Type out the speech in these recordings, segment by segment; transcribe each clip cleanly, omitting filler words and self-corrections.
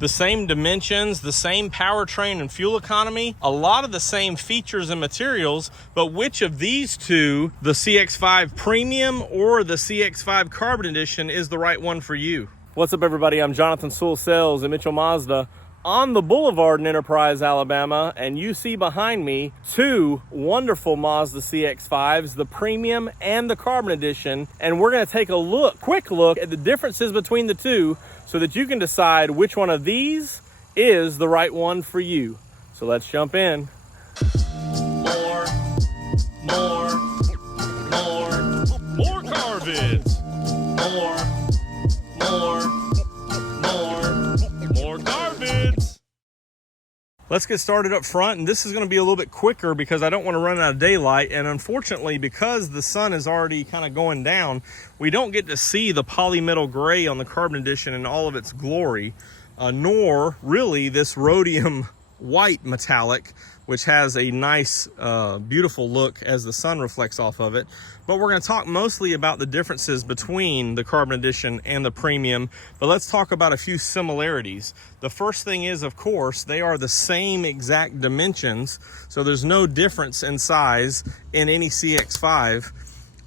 the same dimensions, the same powertrain and fuel economy, a lot of the same features and materials, but which of these two, the CX-5 Premium or the CX-5 Carbon Edition, is the right one for you? What's up, everybody? I'm Jonathan Sewell, sales at Mitchell Mazda on the Boulevard in Enterprise, Alabama, and you see behind me two wonderful Mazda CX-5s, the Premium and the Carbon Edition, and we're going to take a quick look at the differences between the two so that you can decide which one of these is the right one for you. So let's jump in. More car vids. More car vids. Let's get started up front, and this is going to be a little bit quicker because I don't want to run out of daylight, and unfortunately, because the sun is already kind of going down, we don't get to see the polymetal gray on the Carbon Edition in all of its glory, nor really this rhodium white metallic, which has a nice, beautiful look as the sun reflects off of it. But we're going to talk mostly about the differences between the Carbon Edition and the Premium, but let's talk about a few similarities. The first thing is, of course, they are the same exact dimensions, so there's no difference in size in any CX-5.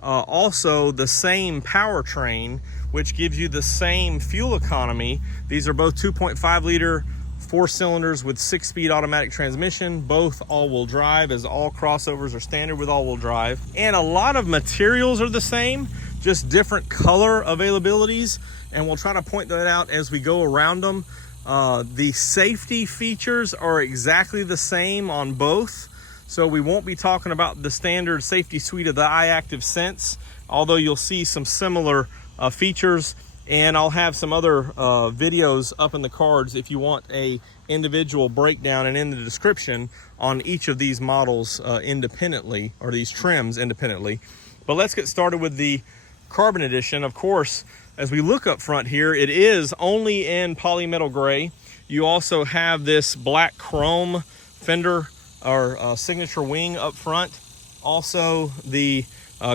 Also, the same powertrain, which gives you the same fuel economy. These are both 2.5 liter 4 cylinders with 6-speed automatic transmission, both all-wheel drive, as all crossovers are standard with all-wheel drive. And a lot of materials are the same, just different color availabilities, and we'll try to point that out as we go around them. The safety features are exactly the same on both, so we won't be talking about the standard safety suite of the iActive Sense, although you'll see some similar features. And I'll have some other videos up in the cards if you want a individual breakdown and in the description on each of these models independently, or these trims independently. But let's get started with the Carbon Edition. Of course, as we look up front here, it is only in polymetal gray. You also have this black chrome fender or signature wing up front. Also the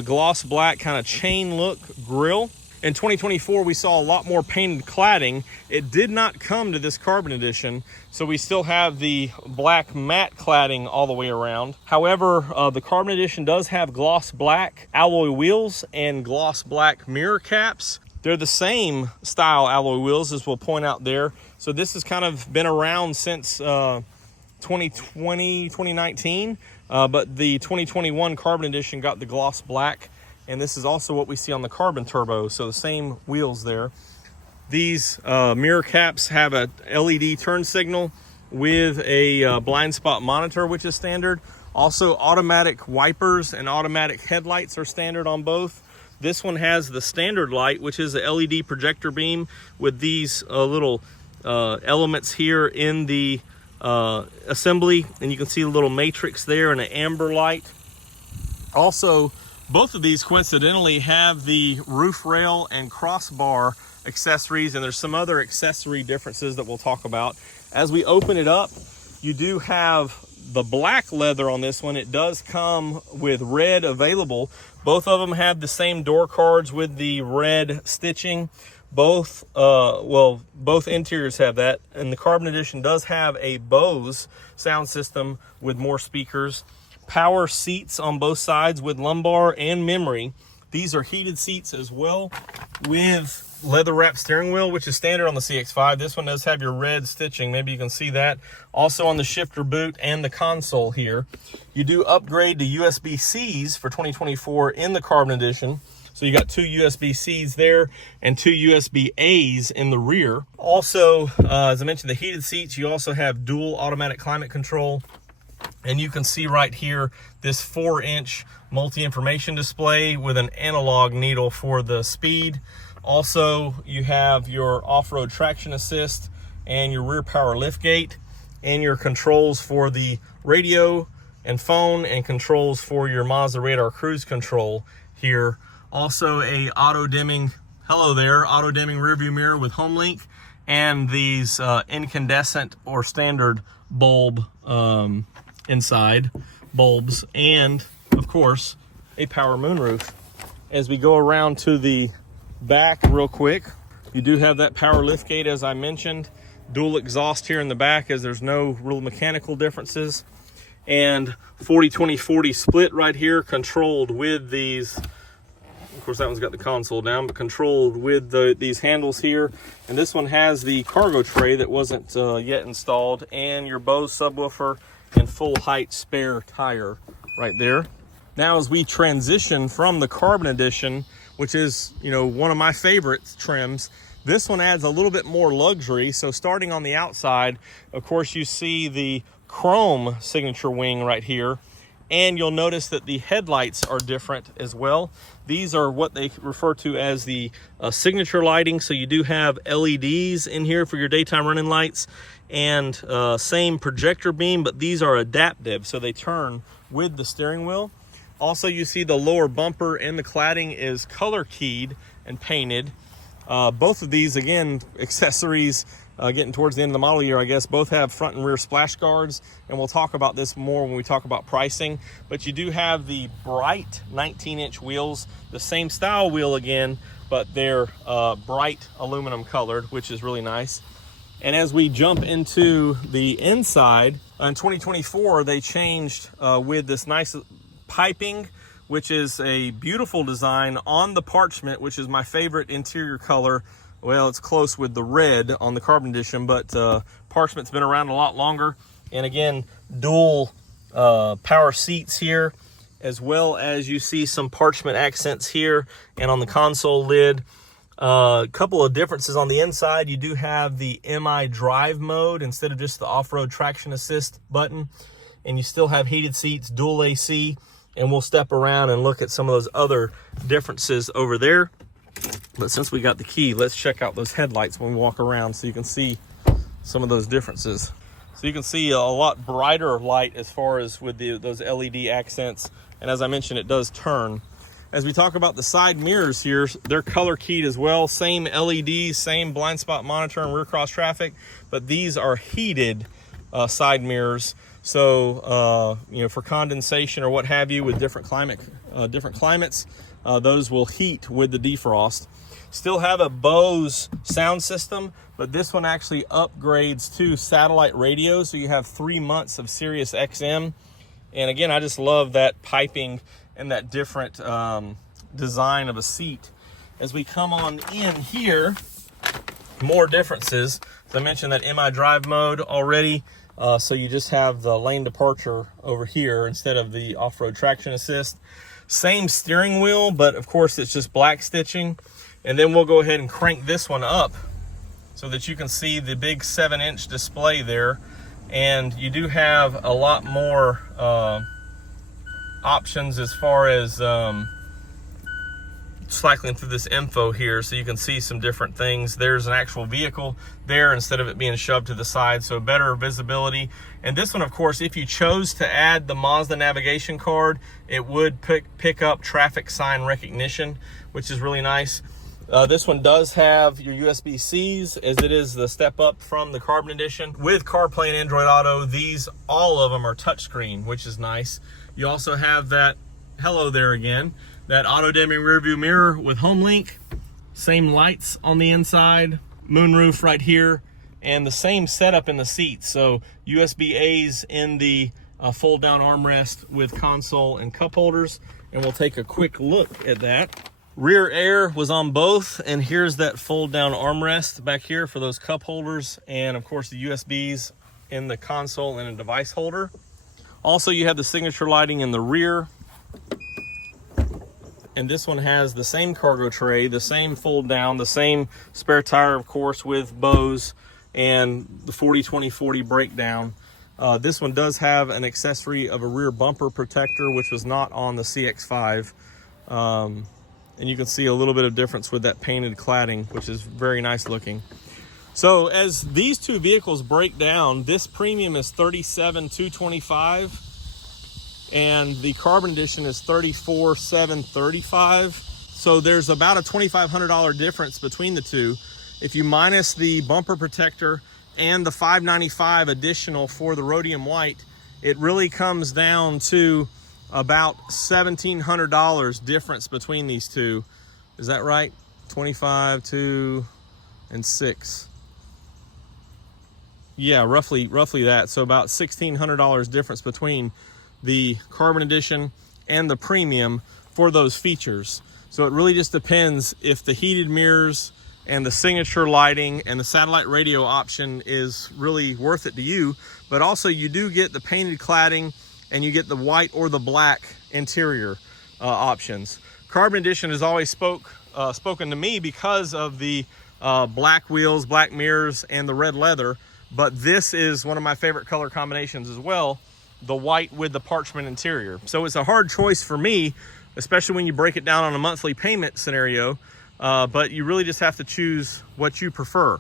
gloss black kind of chain look grille. In 2024, we saw a lot more painted cladding. It did not come to this Carbon Edition, so we still have the black matte cladding all the way around. However, the Carbon Edition does have gloss black alloy wheels and gloss black mirror caps. They're the same style alloy wheels, as we'll point out there. So this has kind of been around since 2020, 2019, but the 2021 Carbon Edition got the gloss black. And this is also what we see on the Carbon Turbo, so the same wheels there. These mirror caps have a LED turn signal with a blind spot monitor, which is standard. Also, automatic wipers and automatic headlights are standard on both. This one has the standard light, which is a LED projector beam with these little elements here in the assembly. And you can see a little matrix there and an amber light. Also, both of these coincidentally have the roof rail and crossbar accessories, and there's some other accessory differences that we'll talk about. As we open it up, you do have the black leather on this one. It does come with red available. Both of them have the same door cards with the red stitching. Both interiors have that, and the Carbon Edition does have a Bose sound system with more speakers. Power seats on both sides with lumbar and memory. These are heated seats as well with leather wrapped steering wheel, which is standard on the CX-5. This one does have your red stitching. Maybe you can see that. Also on the shifter boot and the console here. You do upgrade to USB-Cs for 2024 in the Carbon Edition. So you got two USB-Cs there and two USB-As in the rear. Also, as I mentioned, the heated seats, you also have dual automatic climate control. And you can see right here this 4-inch multi-information display with an analog needle for the speed. Also, you have your off-road traction assist and your rear power liftgate and your controls for the radio and phone and controls for your Mazda radar cruise control here. Also a auto-dimming, hello there, auto-dimming rearview mirror with HomeLink and these incandescent or standard bulb inside bulbs, and of course a power moonroof. As we go around to the back real quick, you do have that power liftgate as I mentioned. dual exhaust here in the back, as there's no real mechanical differences. And 40-20-40 split right here, controlled with these. Of course, that one's got the console down, but controlled with these handles here. And this one has the cargo tray that wasn't yet installed, and your Bose subwoofer and full height spare tire right there. Now, as we transition from the Carbon Edition, which is, you know, one of my favorite trims, this one adds a little bit more luxury. So starting on the outside, of course, you see the chrome signature wing right here. And you'll notice that the headlights are different as well. These are what they refer to as the signature lighting. So you do have LEDs in here for your daytime running lights, and same projector beam, but these are adaptive, so they turn with the steering wheel. Also, you see the lower bumper and the cladding is color keyed and painted. Both of these, again, accessories, getting towards the end of the model year, I guess, both have front and rear splash guards, and we'll talk about this more when we talk about pricing. But you do have the bright 19-inch wheels, the same style wheel again, but they're bright aluminum colored, which is really nice. And as we jump into the inside, in 2024, they changed with this nice piping, which is a beautiful design on the parchment, which is my favorite interior color. Well, it's close with the red on the Carbon Edition, but parchment's been around a lot longer. And again, dual power seats here, as well as you see some parchment accents here and on the console lid. A couple of differences on the inside. You do have the MI drive mode instead of just the off-road traction assist button. And you still have heated seats, dual AC. And we'll step around and look at some of those other differences over there. But since we got the key, let's check out those headlights when we walk around so you can see some of those differences. So you can see a lot brighter light as far as with those LED accents. And as I mentioned, it does turn. As we talk about the side mirrors here, they're color keyed as well. Same LEDs, same blind spot monitor and rear cross traffic, but these are heated side mirrors. So, you know, for condensation or what have you with different climates, those will heat with the defrost. Still have a Bose sound system, but this one actually upgrades to satellite radio. So you have 3 months of SiriusXM. And again, I just love that piping and that different design of a seat. As we come on in here, more differences. As I mentioned, that MI drive mode already. So you just have the lane departure over here instead of the off-road traction assist. Same steering wheel, but of course it's just black stitching. And then we'll go ahead and crank this one up so that you can see the big 7-inch display there. And you do have a lot more options as far as cycling through this info here, so you can see some different things. There's an actual vehicle there instead of it being shoved to the side, so better visibility. And this one, of course, if you chose to add the Mazda navigation card, it would pick up traffic sign recognition, which is really nice. This one does have your USB-Cs, as it is the step up from the Carbon Edition. With CarPlay and Android Auto, these, all of them are touchscreen, which is nice. You also have that, hello there again, that auto-dimming rear view mirror with HomeLink, same lights on the inside, moonroof right here, and the same setup in the seats. So USB-A's in the fold-down armrest with console and cup holders, and we'll take a quick look at that. Rear air was on both, and here's that fold-down armrest back here for those cup holders, and of course the USBs in the console and a device holder. Also, you have the signature lighting in the rear. And this one has the same cargo tray, the same fold down, the same spare tire, of course, with Bose, and the 40-20-40 breakdown. This one does have an accessory of a rear bumper protector, which was not on the CX-5. And you can see a little bit of difference with that painted cladding, which is very nice looking. So as these two vehicles break down, this premium is $37,225. And the Carbon Edition is $34,735. So there's about a $2,500 difference between the two. If you minus the bumper protector and the $595 additional for the Rhodium White, it really comes down to about $1,700 difference between these two. Is that right? 25, 2, and 6. Yeah, roughly that. So about $1,600 difference between the Carbon Edition and the Premium for those features. So it really just depends if the heated mirrors and the signature lighting and the satellite radio option is really worth it to you. But also you do get the painted cladding and you get the white or the black interior options. Carbon Edition has always spoken to me because of the black wheels, black mirrors, and the red leather. But this is one of my favorite color combinations as well, the white with the parchment interior. So it's a hard choice for me, especially when you break it down on a monthly payment scenario, but you really just have to choose what you prefer.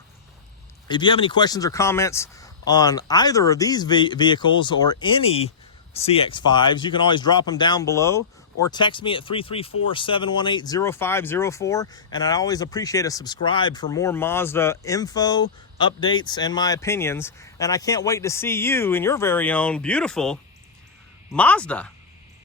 If you have any questions or comments on either of these vehicles or any CX-5s, you can always drop them down below or text me at 334-718-0504. And I always appreciate a subscribe for more Mazda info, updates, and my opinions. And I can't wait to see you in your very own beautiful Mazda.